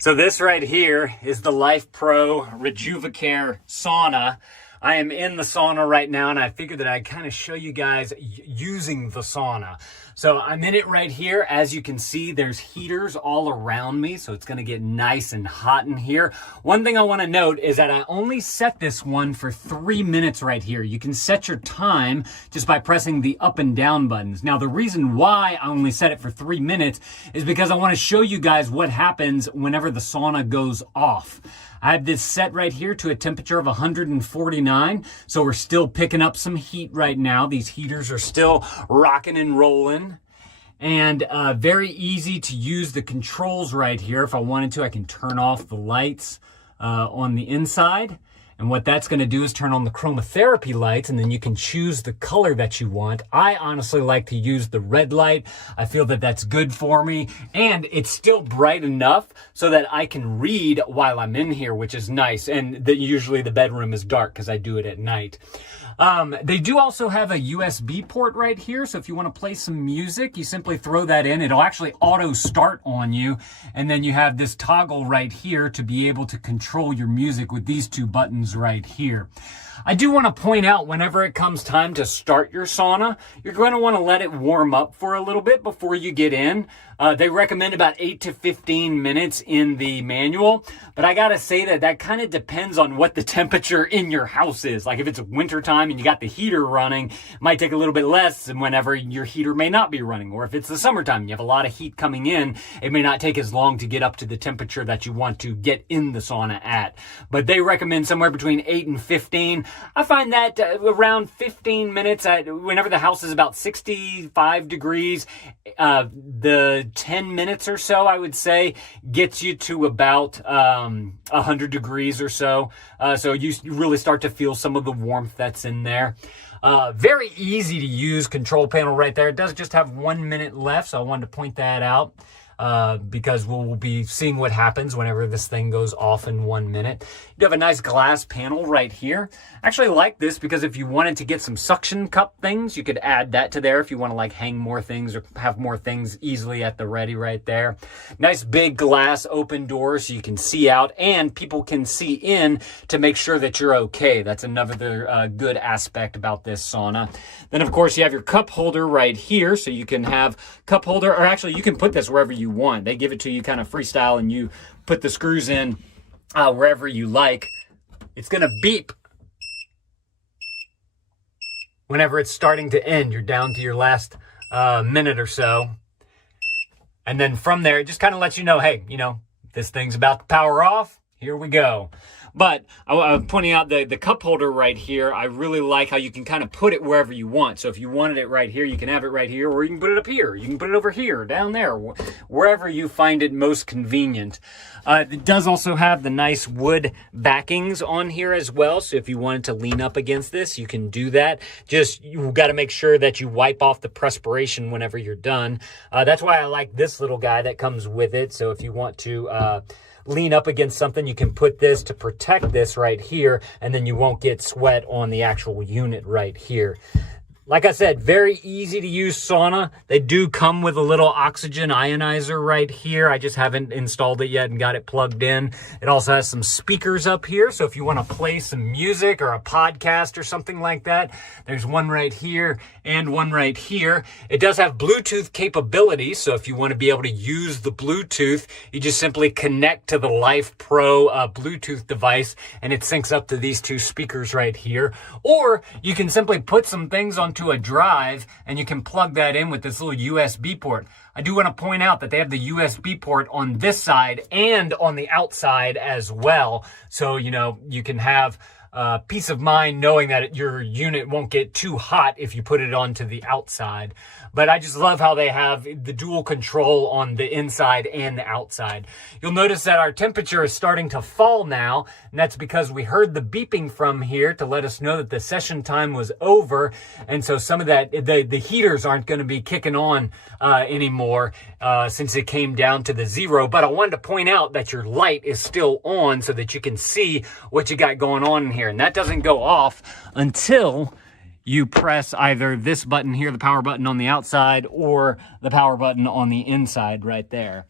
So this right here is the Lifepro Reju Vcare sauna. I am in the sauna right now, and I figured that I'd kind of show you guys using the sauna. So I'm in it right here. As you can see, there's heaters all around me, so it's going to get nice and hot in here. One thing I want to note is that I only set this one for 3 minutes right here. You can set your time just by pressing the up and down buttons. Now, the reason why I only set it for 3 minutes is because I want to show you guys what happens whenever the sauna goes off. I have this set right here to a temperature of 149, so we're still picking up some heat right now. These heaters are still rocking and rolling, and very easy to use the controls right here. If I wanted to, I can turn off the lights on the inside. And what that's going to do is turn on the chromotherapy lights, and then you can choose the color that you want. I honestly like to use the red light. I feel that that's good for me, and it's still bright enough so that I can read while I'm in here, which is nice. And usually the bedroom is dark because I do it at night. They do also have a USB port right here, so if you want to play some music, you simply throw that in. It'll actually auto start on you, and then you have this toggle right here to be able to control your music with these two buttons right here. I do want to point out, whenever it comes time to start your sauna, you're going to want to let it warm up for a little bit before you get in. They recommend about 8 to 15 minutes in the manual, but I gotta say that kind of depends on what the temperature in your house is. Like if it's wintertime and you got the heater running, it might take a little bit less than whenever your heater may not be running. Or if it's the summertime and you have a lot of heat coming in, it may not take as long to get up to the temperature that you want to get in the sauna at. But they recommend somewhere between 8 and 15. I find that around 15 minutes, whenever the house is about 65 degrees, the 10 minutes or so, I would say, gets you to about 100 degrees or so. So you really start to feel some of the warmth that's in there. Very easy to use control panel right there. It does just have 1 minute left, so I wanted to point that out. Because we'll be seeing what happens whenever this thing goes off in 1 minute. You have a nice glass panel right here. I actually like this because if you wanted to get some suction cup things, you could add that to there if you want to like hang more things or have more things easily at the ready right there. Nice big glass open door so you can see out and people can see in to make sure that you're okay. That's another good aspect about this sauna. Then of course you have your cup holder right here, so you can have cup holder, or actually you can put this wherever you want. They give it to you kind of freestyle and you put the screws in wherever you like. It's gonna beep whenever it's starting to end. You're down to your last minute or so, and then from there it just kind of lets you know, hey, this thing's about to power off. Here we go. But I'm pointing out the cup holder right here. I really like how you can kind of put it wherever you want. So if you wanted it right here, you can have it right here, or you can put it up here. You can put it over here, down there, wherever you find it most convenient. It does also have the nice wood backings on here as well. So if you wanted to lean up against this, you can do that. Just, you've got to make sure that you wipe off the perspiration whenever you're done. That's why I like this little guy that comes with it. So if you want to lean up against something, you can put this to protect this right here, and then you won't get sweat on the actual unit right here. Like I said, very easy to use sauna. They do come with a little oxygen ionizer right here. I just haven't installed it yet and got it plugged in. It also has some speakers up here, so if you want to play some music or a podcast or something like that, there's one right here and one right here. It does have Bluetooth capability, so if you want to be able to use the Bluetooth, you just simply connect to the Lifepro Bluetooth device, and it syncs up to these two speakers right here. Or you can simply put some things onto a drive, and you can plug that in with this little USB port. I do want to point out that they have the USB port on this side and on the outside as well. So, you can have peace of mind knowing that your unit won't get too hot if you put it onto the outside. But I just love how they have the dual control on the inside and the outside. You'll notice that our temperature is starting to fall now, and that's because we heard the beeping from here to let us know that the session time was over. And so some of that, the heaters aren't going to be kicking on anymore since it came down to the 0. But I wanted to point out that your light is still on so that you can see what you got going on in here. And that doesn't go off until you press either this button here, the power button on the outside, or the power button on the inside right there.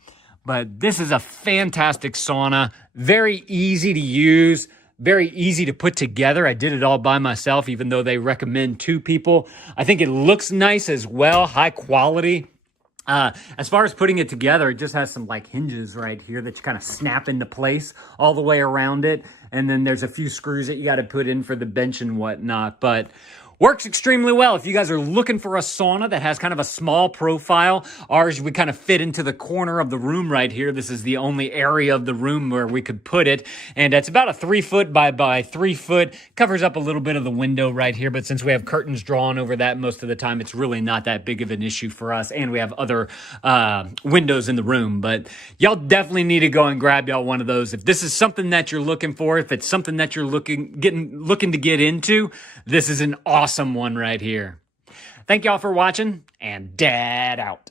But this is a fantastic sauna, very easy to use, very easy to put together. I did it all by myself, even though they recommend 2 people. I think it looks nice as well, high quality. As far as putting it together, it just has some like hinges right here that you kind of snap into place all the way around it. And then there's a few screws that you got to put in for the bench and whatnot. But works extremely well. If you guys are looking for a sauna that has kind of a small profile, ours would kind of fit into the corner of the room right here. This is the only area of the room where we could put it. And it's about a 3 foot by 3 foot. Covers up a little bit of the window right here. But since we have curtains drawn over that most of the time, it's really not that big of an issue for us. And we have other windows in the room. But y'all definitely need to go and grab y'all one of those. If this is something that you're looking for, if it's something that you're looking to get into, this is an awesome one right here. Thank y'all for watching, and Dad out.